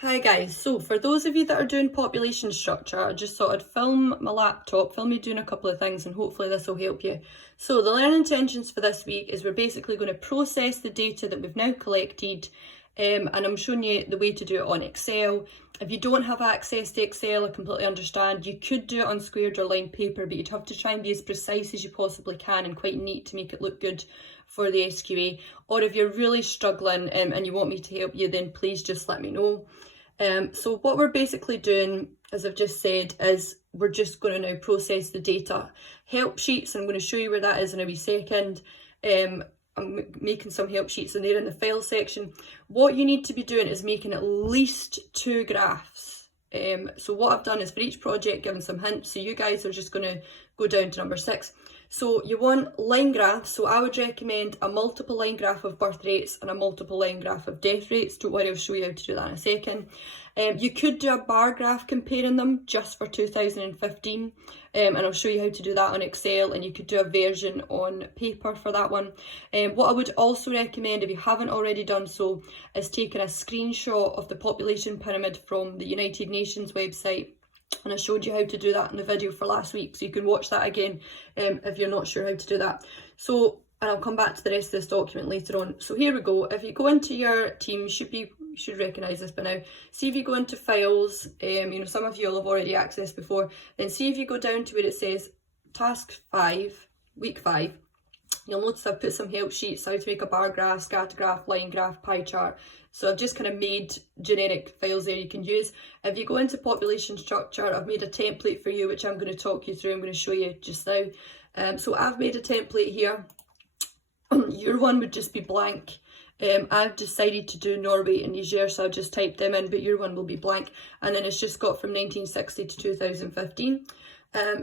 Hi guys, so for those of you that are doing population structure, I just thought I'd film my laptop, film me doing a couple of things, and hopefully this will help you. So the learning intentions for this week is we're basically going to process the data that we've now collected, and I'm showing you the way to do it on Excel. If you don't have access to Excel, I completely understand. You could do it on squared or lined paper, but you'd have to try and be as precise as you possibly can and quite neat to make it look good for the SQA. Or if you're really struggling and you want me to help you, then please just let me know. So what we're basically doing, as I've just said, is we're just going to now process the data. Help sheets, I'm going to show you where that is in a wee second. I'm making some help sheets in there in the file section. What you need to be doing is making at least 2 graphs. So what I've done is for each project given some hints, so you guys are just going to go down to number 6. So you want line graphs, so I would recommend a multiple line graph of birth rates and a multiple line graph of death rates. Don't worry, I'll show you how to do that in a second. You could do a bar graph comparing them just for 2015, and I'll show you how to do that on Excel, and you could do a version on paper for that one. What I would also recommend, if you haven't already done so, is taking a screenshot of the population pyramid from the United Nations website. And I showed you how to do that in the video for last week, so you can watch that again if you're not sure how to do that. So, and I'll come back to the rest of this document later on. So here we go. If you go into your team, you should recognise this by now. See if you go into files, some of you will have already accessed before. Then see if you go down to where it says task 5, week 5. You'll notice I've put some help sheets, how to make a bar graph, scatter graph, line graph, pie chart. So I've just kind of made generic files there you can use. If you go into population structure, I've made a template for you, which I'm going to talk you through. I'm going to show you just now. So I've made a template here. Your one would just be blank. I've decided to do Norway and Niger, so I'll just type them in, but your one will be blank. And then it's just got from 1960 to 2015.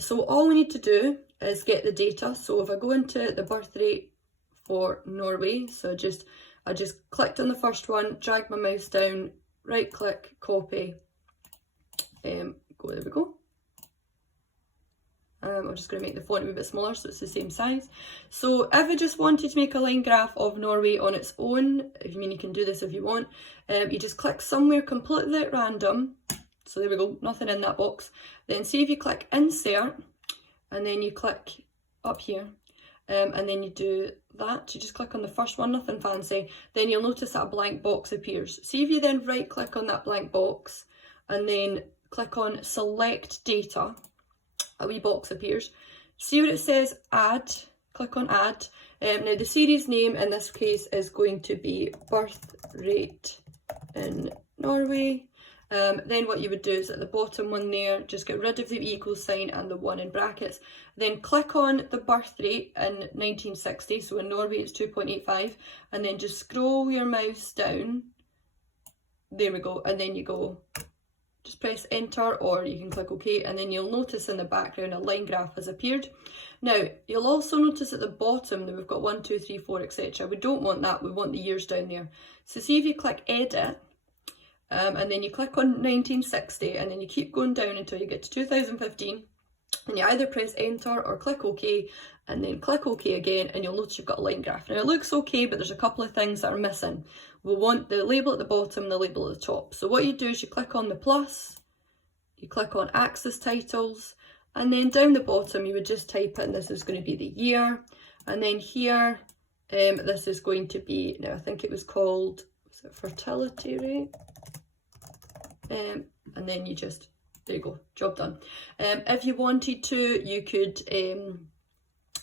So all we need to do is get the data. So if I go into the birth rate for Norway, so I just clicked on the first one, dragged my mouse down, right click, copy, there we go. I'm just going to make the font a bit smaller so it's the same size. So if I just wanted to make a line graph of Norway on its own, you can do this if you want, you just click somewhere completely at random. So there we go, nothing in that box. Then see if you click insert, and then you click up here, and then you do that. You just click on the first one, nothing fancy. Then you'll notice that a blank box appears. See if you then right click on that blank box, and then click on select data. A wee box appears. See where it says add, click on add. Now the series name in this case is going to be birth rate in Norway. Then what you would do is at the bottom one there, just get rid of the equal sign and the 1 in brackets. Then click on the birth rate in 1960, so in Norway it's 2.85, and then just scroll your mouse down. There we go, and then you go, just press enter, or you can click OK, and then you'll notice in the background a line graph has appeared. Now, you'll also notice at the bottom that we've got 1, 2, 3, 4, etc. We don't want that, we want the years down there. So see if you click edit, and then you click on 1960, and then you keep going down until you get to 2015, and you either press enter or click OK, and then click OK again, and you'll notice you've got a line graph. Now it looks okay, but there's a couple of things that are missing. We want the label at the bottom and the label at the top. So what you do is you click on the plus, you click on axis titles, and then down the bottom you would just type in, this is going to be the year, and then here this is going to be, now I think it was called, was it fertility rate? And then you just, there you go, job done. If you wanted to, you could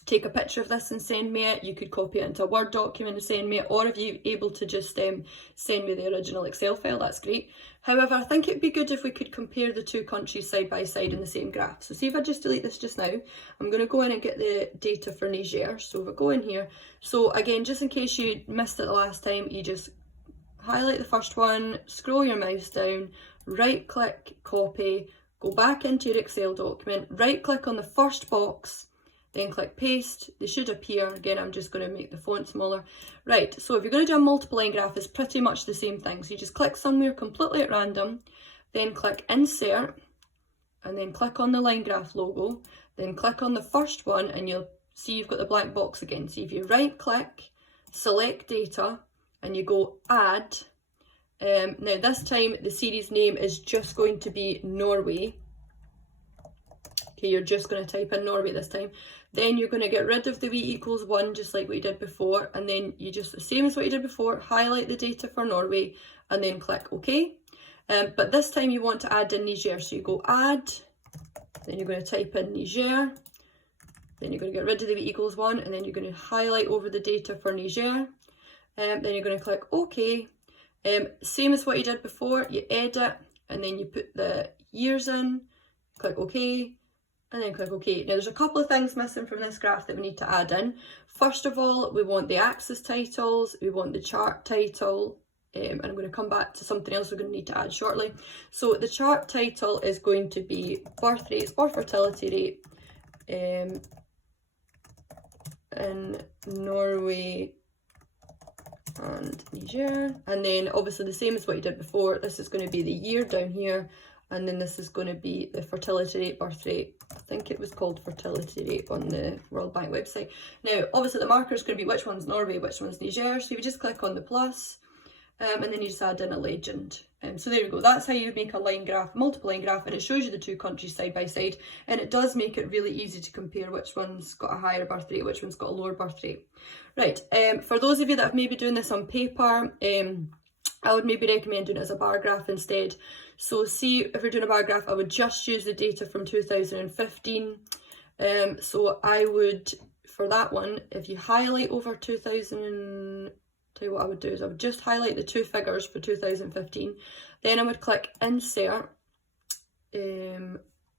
take a picture of this and send me it. You could copy it into a Word document and send me it, or if you're able to just send me the original Excel file, that's great. However, I think it'd be good if we could compare the two countries side by side in the same graph. So see if I just delete this just now, I'm going to go in and get the data for Niger. So if I go in here, so again, just in case you missed it the last time, you just highlight the first one, scroll your mouse down, right click, copy, go back into your Excel document, right click on the first box, then click paste. They should appear. Again, I'm just going to make the font smaller. Right, so if you're going to do a multiple line graph, it's pretty much the same thing. So you just click somewhere completely at random, then click insert, and then click on the line graph logo, then click on the first one, and you'll see you've got the blank box again. So if you right click, select data, and you go add, Now this time the series name is just going to be Norway. Okay, you're just going to type in Norway this time. Then you're going to get rid of the wee equals 1, just like we did before, and then you just, the same as what you did before, highlight the data for Norway and then click OK. But this time you want to add in Niger, so you go add, then you're going to type in Niger, then you're going to get rid of the wee equals 1, and then you're going to highlight over the data for Niger, then you're going to click OK. Same as what you did before, you edit, and then you put the years in, click OK, and then click OK. Now there's a couple of things missing from this graph that we need to add in. First of all, we want the axis titles, we want the chart title, and I'm going to come back to something else we're going to need to add shortly. So the chart title is going to be birth rates or fertility rate in Norway and Niger, and then obviously the same as what you did before, this is going to be the year down here, and then this is going to be the fertility rate, birth rate. I think it was called fertility rate on the World Bank website. Now obviously the marker is going to be which one's Norway, which one's Niger, so you just click on the plus, and then you just add in a legend. So there we go, that's how you make a line graph, multiple line graph, and it shows you the two countries side by side, and it does make it really easy to compare which one's got a higher birth rate, which one's got a lower birth rate. Right, for those of you that are maybe doing this on paper, I would maybe recommend doing it as a bar graph instead. So see, if you're doing a bar graph, I would just use the data from 2015. So I would, for that one, if you highlight over 2000, tell you what I would do is I would just highlight the two figures for 2015, then I would click insert,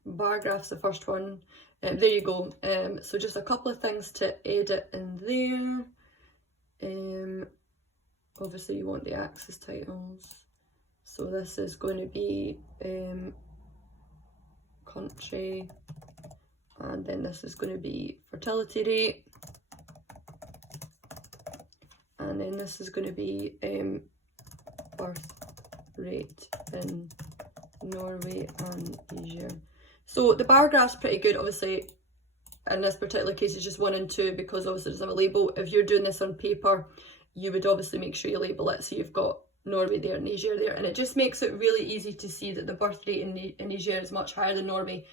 bar graph's the first one, there you go. So just a couple of things to edit in there. Obviously you want the axis titles, so this is going to be country, and then this is going to be fertility rate, and then this is going to be birth rate in Norway and Niger. So the bar graph's pretty good. Obviously in this particular case it's just 1 and 2 because obviously it doesn't have a label. If you're doing this on paper, you would obviously make sure you label it, so you've got Norway there, Niger there, and it just makes it really easy to see that the birth rate in Niger is much higher than Norway.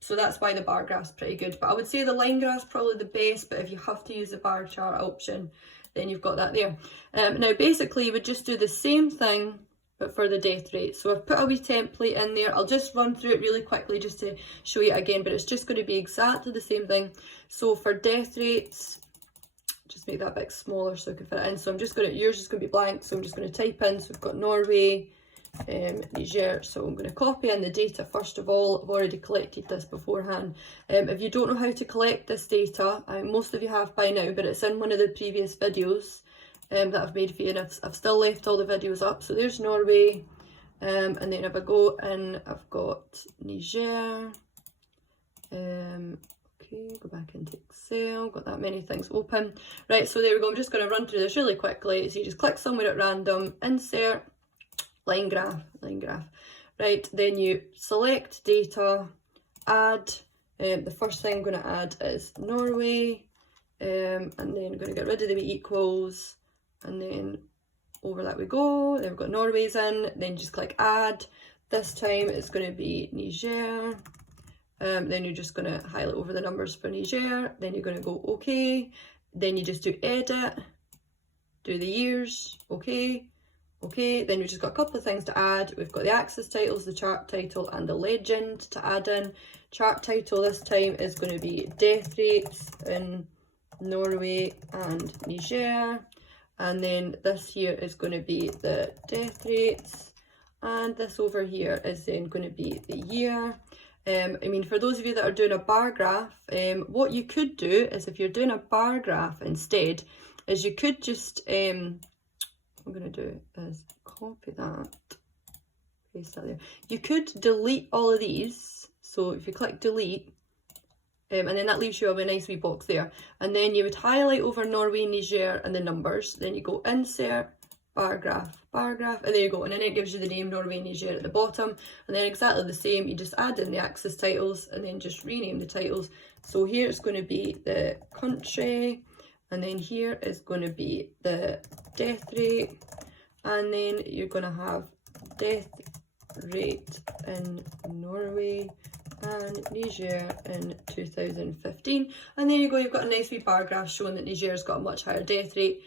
So that's why the bar graph's pretty good. But I would say the line graph's probably the best, but if you have to use the bar chart option, then you've got that there. Now basically you would just do the same thing but for the death rate. So I've put a wee template in there. I'll just run through it really quickly just to show you again, but it's just going to be exactly the same thing. So for death rates, just make that a bit smaller so I can fit it in. So I'm just going to, yours is going to be blank, so I'm just going to type in, so we've got Norway, Niger, so I'm going to copy in the data first of all. I've already collected this beforehand. If you don't know how to collect this data, most of you have by now, but it's in one of the previous videos that I've made for you, and I've still left all the videos up. So there's Norway, and then if I go in, I've got Niger, okay, go back into Excel, got that many things open. Right, so there we go, I'm just going to run through this really quickly. So you just click somewhere at random, insert, line graph, right, then you select data, add, the first thing I'm going to add is Norway, and then I'm going to get rid of the equals, and then over that we go. Then we've got Norway's in, then just click add. This time it's going to be Niger, then you're just going to highlight over the numbers for Niger, then you're going to go OK, then you just do edit, do the years, OK, then we've just got a couple of things to add. We've got the axis titles, the chart title, and the legend to add in. Chart title this time is going to be death rates in Norway and Niger, and then this here is going to be the death rates, and this over here is then going to be the year. I mean, for those of you that are doing a bar graph, what you could do is, if you're doing a bar graph instead, is you could just, what I'm going to do is copy that, paste that there. You could delete all of these, so if you click delete, and then that leaves you a nice wee box there, and then you would highlight over Norway, Niger and the numbers, then you go insert, bar graph, and there you go, and then it gives you the name Norway, Niger at the bottom, and then exactly the same, you just add in the axis titles and then just rename the titles. So here it's going to be the country, and then here is going to be the death rate, and then you're going to have death rate in Norway and Niger in 2015, and there you go, you've got a nice wee bar graph showing that Niger's got a much higher death rate.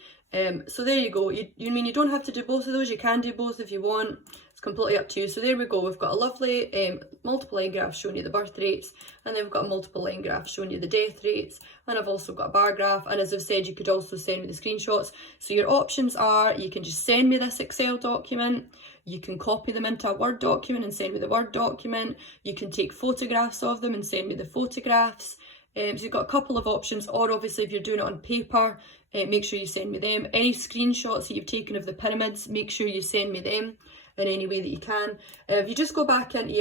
So there you go. You don't have to do both of those, you can do both if you want, it's completely up to you. So there we go, we've got a lovely multiple line graph showing you the birth rates, and then we've got a multiple line graph showing you the death rates, and I've also got a bar graph, and as I've said, you could also send me the screenshots. So your options are, you can just send me this Excel document, you can copy them into a Word document and send me the Word document, you can take photographs of them and send me the photographs. So you've got a couple of options, or obviously if you're doing it on paper, make sure you send me them. Any screenshots that you've taken of the pyramids, make sure you send me them in any way that you can. If you just go back into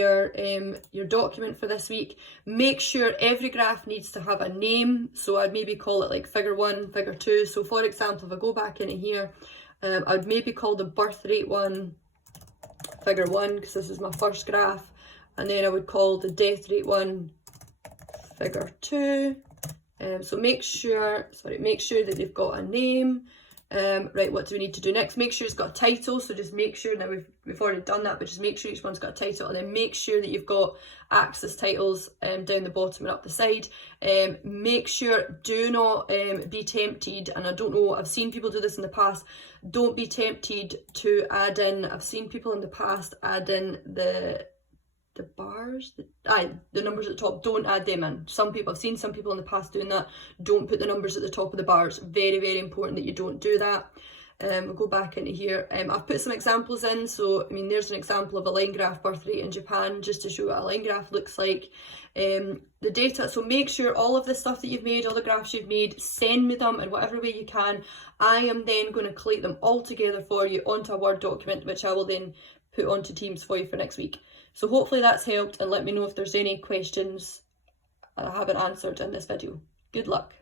your document for this week, make sure every graph needs to have a name. So I'd maybe call it like figure 1, figure 2. So for example, if I go back into here, I'd maybe call the birth rate one figure 1, because this is my first graph, and then I would call the death rate one figure 2. So make sure that they've got a name. Right, what do we need to do next? Make sure it's got a title. So just make sure, now we've already done that, but just make sure each one's got a title, and then make sure that you've got axis titles down the bottom and up the side. Make sure, do not be tempted, and I don't know, I've seen people do this in the past, don't be tempted to add in, I've seen people in the past add in the bars, the numbers at the top, don't add them in. I've seen some people in the past doing that. Don't put the numbers at the top of the bars. Very, very important that you don't do that. We'll go back into here. I've put some examples in. So, I mean, there's an example of a line graph birth rate in Japan, just to show what a line graph looks like. The data, so make sure all of the stuff that you've made, all the graphs you've made, send me them in whatever way you can. I am then going to collate them all together for you onto a Word document, which I will then put onto Teams for you for next week. So hopefully that's helped, and let me know if there's any questions I haven't answered in this video. Good luck.